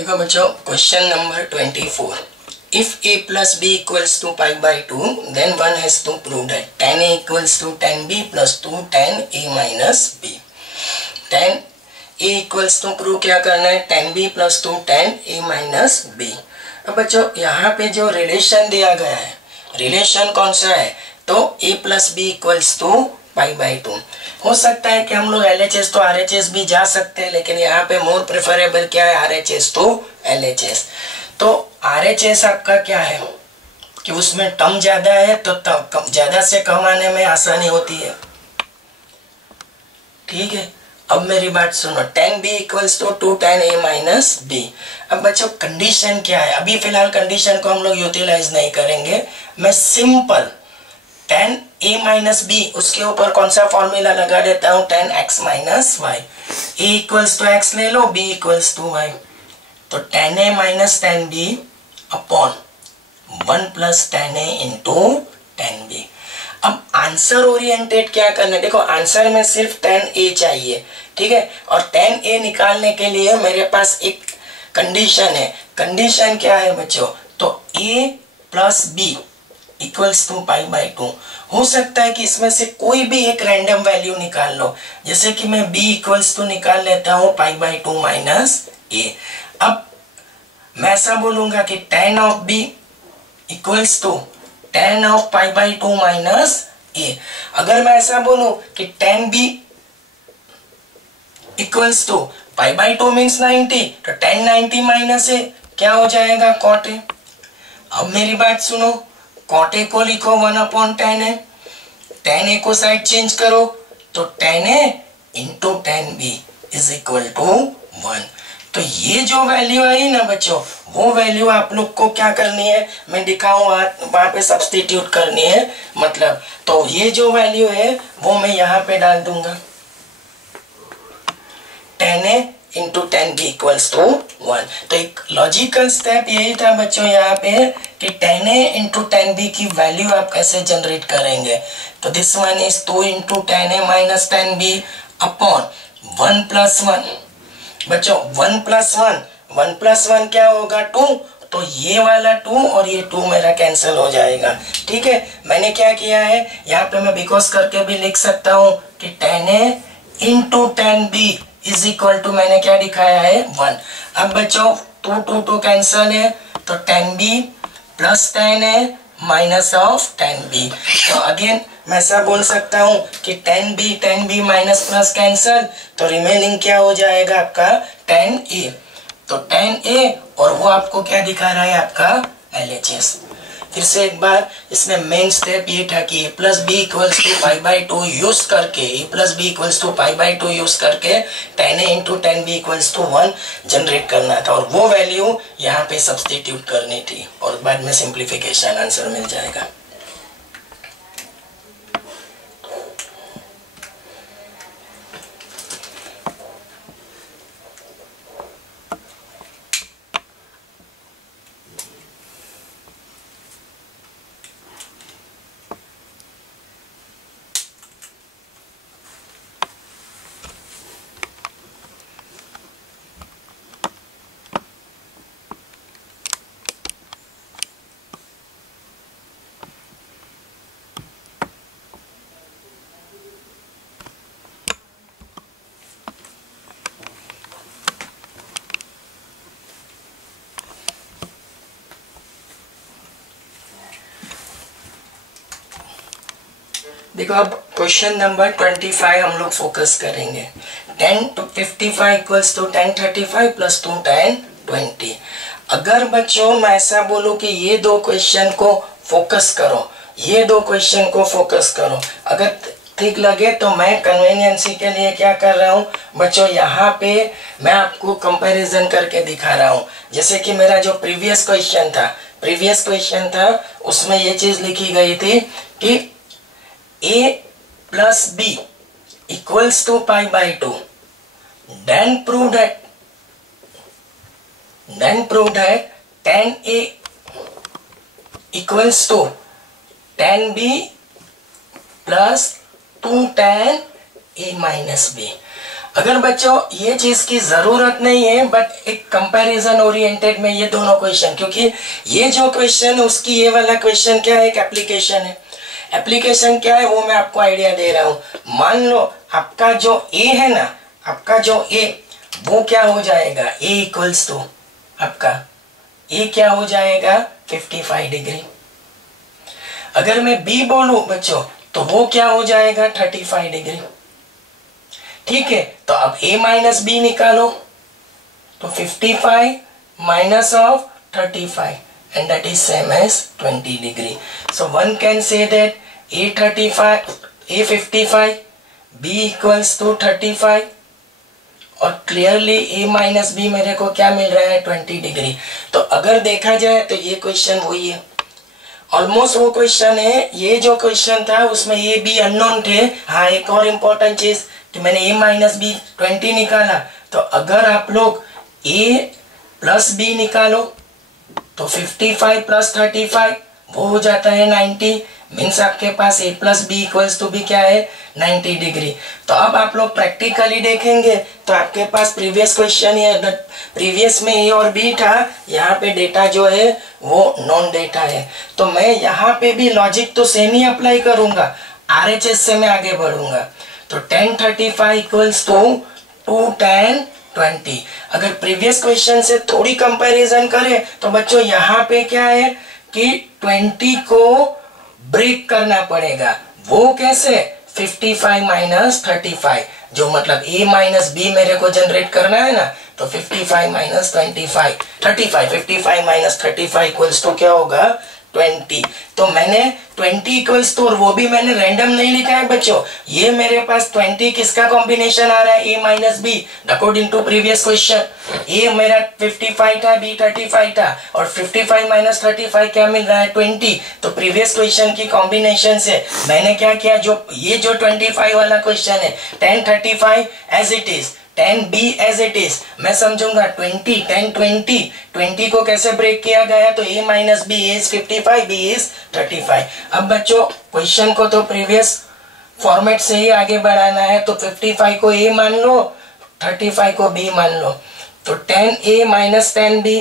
देखो बच्चों, question number 24। If a plus b equals to pi by 2, then one has to prove that tan a equals to tan b plus 2 tan a minus b। tan a equals to prove क्या करना है, tan b plus 2 tan a minus b। अब बच्चों यहाँ पे जो relation दिया गया है, रिलेशन कौन सा है, तो a plus b equals to pi by 2। हो सकता है कि हम लोग LHS तो RHS भी जा सकते हैं, लेकिन यहाँ पे मोर प्रेफरेबल क्या है, RHS तो LHS। तो RHS आपका क्या है कि उसमें टर्म ज्यादा है, तो ज्यादा से कम आने में आसानी होती है। ठीक है, अब मेरी बात सुनो, tan b equals to 2 tan a minus b। अब बच्चों कंडीशन क्या है, अभी फिलहाल कंडीशन को हम लोग यूटिलाइज नहीं करेंगे। मैं simple tan a minus b उसके ऊपर कौन सा फॉर्मूला लगा देता हूँ, tan x minus y। a equals to x ले लो, b इक्वल्स टू y, तो tan a minus tan b upon 1 plus tan a into tan b। अब आंसर ओरिएंटेड क्या करना है, देखो आंसर में सिर्फ tan a चाहिए, ठीक है। और tan a निकालने के लिए मेरे पास एक कंडीशन है। कंडीशन क्या है बच्चों, तो a plus b equals to pi by 2। हो सकता है कि इसमें से कोई भी एक रैंडम वैल्यू निकाल लो, जैसे कि मैं b इक्वल्स टू निकाल लेता हूँ पाई बाई 2 माइनस a। अब मैं ऐसा बोलूंगा कि tan of b equals to tan of pi by 2 minus a। अगर मैं ऐसा बोलूं कि tan b equals to pi by 2 means 90, तो tan 90 माइनस a क्या हो जाएगा, cot a। अब मेरी बात सुनो, cot a को लिखो 1 upon tan a, tan a को साइड चेंज करो तो tan a into tan b is equal to 1। तो ये जो वैल्यू आई ना बच्चों, वो वैल्यू आप लोग को क्या करनी है, मैं दिखाऊं वहां पे सब्स्टिट्यूट करनी है। मतलब तो ये जो वैल्यू है वो मैं यहाँ पे डाल दूंगा, tan a into tan b equals to 1। तो एक लॉजिकल स्टेप यही था बच्चों यहाँ पे कि tan a into tan b की वैल्यू आप कैसे जनरेट करेंगे। तो this one is 2 into tan a minus tan b upon 1 plus 1। बच्चों 1 प्लस 1 क्या होगा, 2। तो ये वाला 2 और ये 2 मेरा कैंसिल हो जाएगा। ठीक है, मैंने क्या किया है यहाँ पे, मैं बिकॉज करके भी लिख सकता हूँ कि tan a into tan b is equal to, मैंने क्या दिखाया है 1। अब बच्चों 2 कैंसिल है, तो tan b plus tan a minus of tan b। तो अगेन मैं ऐसा बोल सकता हूँ कि tan b minus plus cancel, तो रिमेनिंग क्या हो जाएगा आपका tan a। तो tan a और वो आपको क्या दिखा रहा है, आपका LHS। फिर से एक बार, इसमें मेन स्टेप ये था कि a plus b equals to pi by 2 use करके, a plus b equals to pi by 2 use करके tan a into tan b equals to 1 generate करना था, और वो वैल्यू यहाँ पे सब्स्टिट्यूट करनी थी, और बाद में सिंप्लीफिकेशन आंसर मिल जाएगा। देखो अब क्वेश्चन नंबर 25 हम लोग फोकस करेंगे। tan 55 equals to tan 35 plus 2 tan 20। अगर बच्चों मैं ऐसा बोलूं कि ये दो क्वेश्चन को फोकस करो, ये दो क्वेश्चन को फोकस करो, अगर ठीक लगे तो मैं कन्वीनियंसी के लिए क्या कर रहा हूँ बच्चों, यहाँ पे मैं आपको कंपैरिजन करके दिखा रहा हूँ। जैसे कि मेरा जो प्रीवियस क्वेश्चन था उसमें ये चीज लिखी गई थी कि a plus b equals to pi by 2, then prove that tan a equals to tan b plus 2 tan a minus b। अगर बच्चों ये चीज की जरूरत नहीं है, बट एक कंपैरिजन ओरिएंटेड में ये दोनों क्वेश्चन, क्योंकि ये जो क्वेश्चन है उसकी ये वाला क्वेश्चन क्या है, एक एप्लीकेशन है। एप्लीकेशन क्या है वो मैं आपको आइडिया दे रहा हूं। मान लो आपका जो ए है ना, आपका जो ए वो क्या हो जाएगा, ए इक्वल्स टू आपका ए क्या हो जाएगा 55 डिग्री। अगर मैं बी बोलूं बच्चों तो वो क्या हो जाएगा 35 डिग्री। ठीक है, तो अब a माइनस बी निकालो, तो 55 minus of 35 and that is same as 20 degree. So one can say that a 55 b equals to 35 और क्लियरली a माइनस बी मेरे को क्या मिल रहा है 20 डिग्री। तो अगर देखा जाए तो ये क्वेश्चन वही है, ऑलमोस्ट वो क्वेश्चन है। ये जो क्वेश्चन था उसमें ए बी अननोन थे। हाँ, एक और इम्पोर्टेंट चीज कि मैंने a माइनस बी 20 निकाला, तो अगर आप लोग a प्लस बी निकालो तो 55 प्लस 35 वो हो जाता है 90, मीन्स आपके पास a plus b equals to भी क्या है 90 डिग्री। तो अब आप लोग प्रैक्टिकली देखेंगे तो आपके पास प्रीवियस क्वेश्चन है, प्रीवियस में a और b था, यहाँ पे डेटा जो है वो नॉन डेटा है। तो मैं यहाँ पे भी लॉजिक तो सेम ही अप्लाई करूंगा, RHS से मैं आगे बढ़ूंगा। तो 1035 इक्वल्स टू 21020। अगर प्रीवियस क्वेश्चन से थोड़ी कंपैरिजन करें तो बच्चों यहाँ पे क्या है कि 20 को ब्रेक करना पड़ेगा। वो कैसे, 55 माइनस 35, जो मतलब a माइनस बी मेरे को जनरेट करना है ना, तो 55 माइनस 25 35, 55 माइनस 35 इक्वल्स टू क्या होगा 20। तो मैंने 20 इक्वल्स टू, और वो भी मैंने रैंडम नहीं लिखा है बच्चों, ये मेरे पास 20 किसका कॉम्बिनेशन आ रहा है, a minus b according to previous question. a मेरा 55 था, b 35 था, और 55 माइनस 35 क्या मिल रहा है 20। तो प्रीवियस क्वेश्चन की कॉम्बिनेशन से मैंने क्या किया, जो ये जो 25 वाला क्वेश्चन है 1035 as it is, 10b as it is, मैं समझूंगा 20 10 20 को कैसे ब्रेक किया गया, तो a minus b is 55, b is 35। अब बच्चों क्वेश्चन को तो प्रीवियस फॉर्मेट से ही आगे बढ़ाना है, तो 55 को a मान लो, 35 को b मान लो, तो 10a minus 10b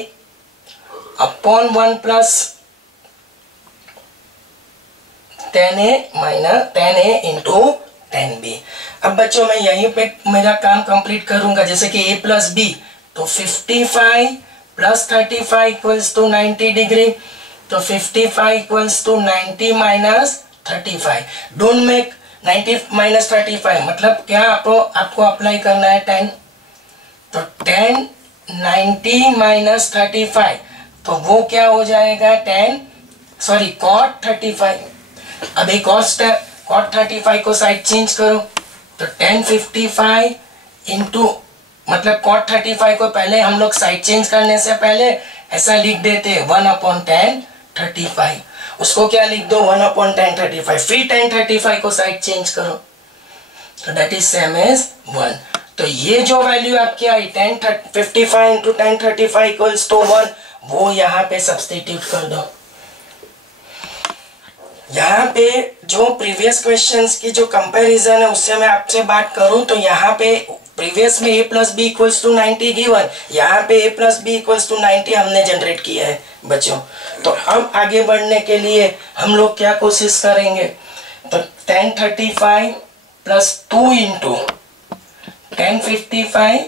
upon 1 plus 10a minus 10a into 10b। अब बच्चों मैं यहीं पे मेरा काम कंप्लीट करूंगा, जैसे कि a प्लस बी, तो 55 प्लस 35 इक्वल्स टू 90 डिग्री, तो 55 equals to 90 minus 35। Don't make 90 minus 35, मतलब क्या आपको अप्लाई करना है 10, तो 10 90 माइनस 35, तो वो क्या हो जाएगा cot 35। अब एक और स्टेप, cot 35 को साइड चेंज करो, तो 1055 इंटू, मतलब cot 35 को पहले हम लोग साइड चेंज करने से पहले ऐसा लिख देते हैं 1/1035, उसको क्या लिख दो 1/1035, फिर 1035 को साइड चेंज करो, तो दैट इज सेम एज 1। तो ये जो वैल्यू आपकी आई 1055 इंटू 1035 इक्वल्स टू 1, वो यहाँ पे सब्स्टिट्यूट कर दो। यहाँ पे जो प्रीवियस क्वेश्चंस की जो कंपैरिजन है उससे मैं आपसे बात करूं, तो यहाँ पे प्रीवियस में a plus b equals to 90 given, यहाँ पे a plus b equals to 90 हमने जनरेट किया है बच्चों। तो अब आगे बढ़ने के लिए हम लोग क्या कोशिश करेंगे, तो 1035 प्लस 2 इंटू 1055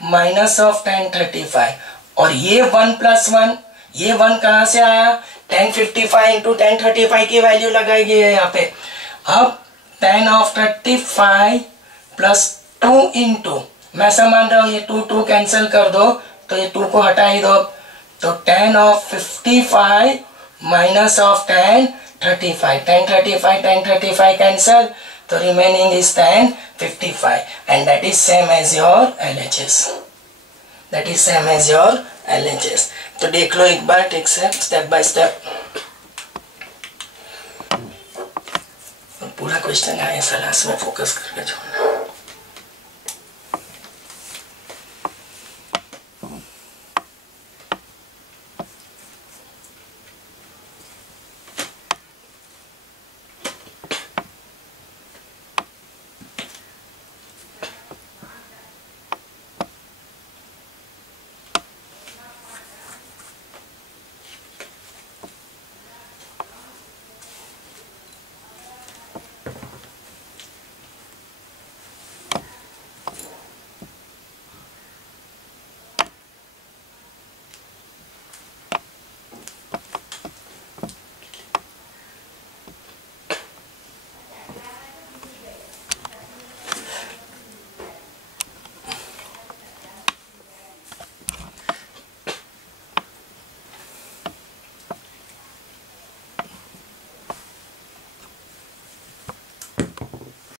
माइनस ऑफ 1035, और ये 1 प्लस 1, ये 1 कहाँ से आया, 1055 इंटू 1035 की वैल्यू लगाई गई है यहाँ पे। अब 10 ऑफ 35 प्लस 2 इंटू, मैं ऐसा मान रहा हूँ ये 2 कैंसिल कर दो, तो ये 2 को हटा ही दो, तो 10 ऑफ 55 माइनस ऑफ 1035, 1035 कैंसिल, तो remaining is 1055 and that is same as your LHS, that is same as your LHS। तो देख लो एक बार ठीक से स्टेप बाय स्टेप, पूरा क्वेश्चन आया क्लास में फोकस करके छोड़ना।